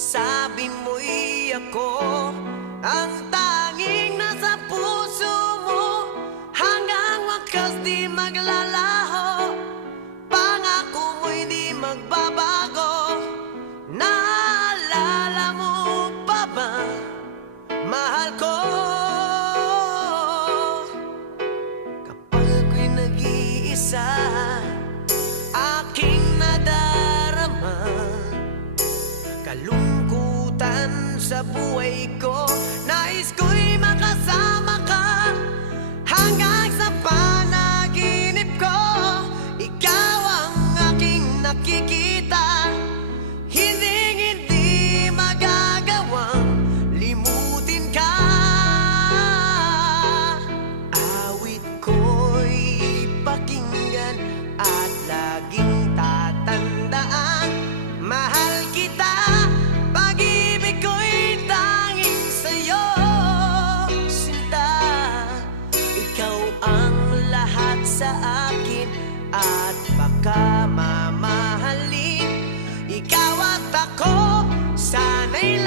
Sabi mo'y ako ang tanging nasa puso mo, hanggang wakas di maglalaho. Pangako mo'y di magbabago. Naalala mo pa ba, mahal ko? Kapag ako'y nag-iisa, aking nadarama kalungkutan sa buhay ko. Nais ko'y makasama ka hanggang sa panaginip ko. Ikaw ang aking nakikita, hindi magagawang limutin ka. Awit ko'y pakinggan at laging tatandaan, mahal kita. Pag-ibig ko'y tanging sa'yo, sinta. Ikaw ang lahat sa akin at baka mamahalin. Ikaw at ako, sana'y